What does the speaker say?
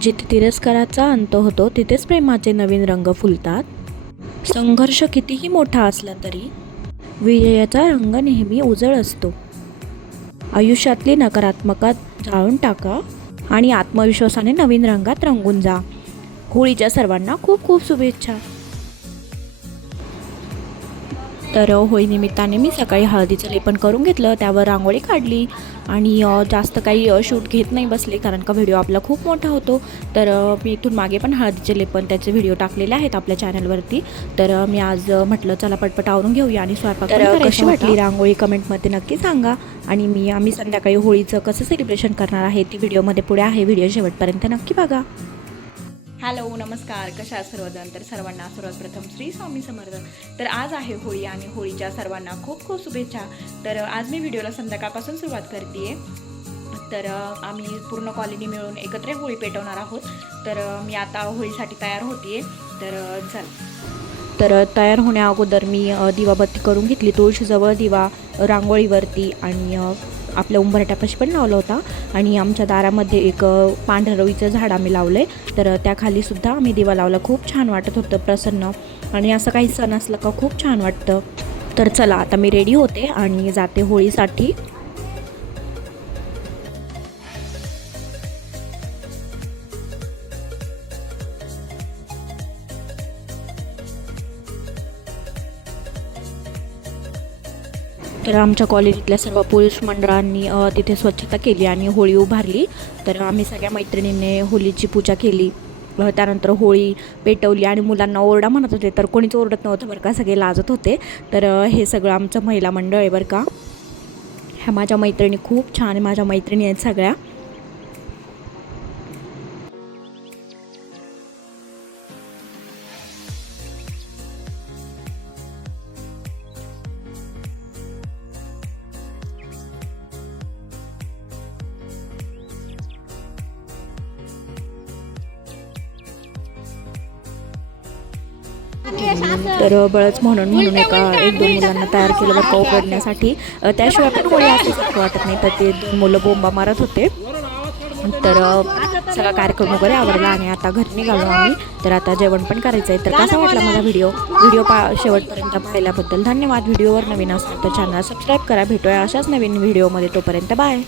जिथे तिरस्काराचा अंत होतो तिथेच प्रेमाचे नवीन रंग फुलतात. संघर्ष कितीही मोठा असला तरी विजयाचा रंग नेहमी उजळ असतो. आयुष्यातली नकारात्मकता जाळून टाका आणि आत्मविश्वासाने नवीन रंगात रंगून जा. होळीच्या सर्वांना खूप खूप शुभेच्छा. तर होळीनिमित्ताने मी सकाळी हळदीचं लेपन करून घेतलं, त्यावर रांगोळी काढली आणि जास्त काही शूट घेत नाही बसले, कारण का व्हिडिओ आपला खूप मोठा होतो. तर मी इथून मागे पण हळदीचे लेपन त्याचे व्हिडिओ टाकलेले आहेत आपल्या चॅनलवरती. तर मी आज म्हटलं चला पटपट आवरून घेऊया आणि स्वयंपाक. तर कशी वाटली रांगोळी कमेंटमध्ये नक्की सांगा. आणि आम्ही संध्याकाळी होळीचं कसं सेलिब्रेशन करणार आहे ती व्हिडिओमध्ये पुढे आहे. व्हिडिओ शेवटपर्यंत नक्की बघा. हॅलो नमस्कार, कशा आहात सर्वजण. तर सर्वांना सर्वात प्रथम श्री स्वामी समर्थ. तर आज आहे होळी आणि होळीच्या सर्वांना खूप खूप शुभेच्छा. तर आज मी व्हिडिओला संध्याकाळपासून सुरुवात करते आहे. तर आम्ही पूर्ण कॉलनी मिळून एकत्र होळी पेटवणार आहोत. तर मी आता होळीसाठी तयार होते तर चल. तर तयार होण्या अगोदर मी दिवाबत्ती करून घेतली. तुळशीजवळ दिवा, रांगोळीवरती आणि आपल्या उंबरठ्यापाशी पण लावला होता. आणि आमच्या दारामध्ये एक पांढऱ्या रवीचं झाड आम्ही लावलं आहे. तर त्याखाली सुद्धा आम्ही दिवा लावला. खूप छान वाटत होतं, प्रसन्न. आणि असं काही सण असलं का खूप छान वाटतं. तर चला आता मी रेडी होते आणि जाते होळीसाठी. तर आमच्या कॉलेजीतल्या सर्व पुरुष मंडळांनी तिथे स्वच्छता केली आणि होळी उभारली. तर आम्ही सगळ्या मैत्रिणींनी होळीची पूजा केली. त्यानंतर होळी पेटवली आणि मुलांना ओरडा म्हणत होते, तर कोणीच ओरडत नव्हतं बरं का, सगळे लाजत होते. तर हे सगळं आमचं महिला मंडळ आहे बरं का. ह्या माझ्या मैत्रिणी खूप छान, माझ्या मैत्रिणी आहेत सगळ्या. तर बळच म्हणून एक दोन मुलांना तयार केलं बरं का उघडण्यासाठी. त्याशिवाय पण होळी असल्यासारखं वाटत नाही. तर ते दोन मुलं बोंबा मारत होते. तर सगळा कार्यक्रम वगैरे आवडला आणि आता घरी निघालो आम्ही. तर आता जेवण पण करायचं आहे. तर कसा वाटला माझा व्हिडिओ शेवटपर्यंत पाहिल्याबद्दल धन्यवाद. व्हिडिओवर नवीन असेल तर चॅनल सबस्क्राईब करा. भेटूया अशाच नवीन व्हिडिओमध्ये. तोपर्यंत बाय.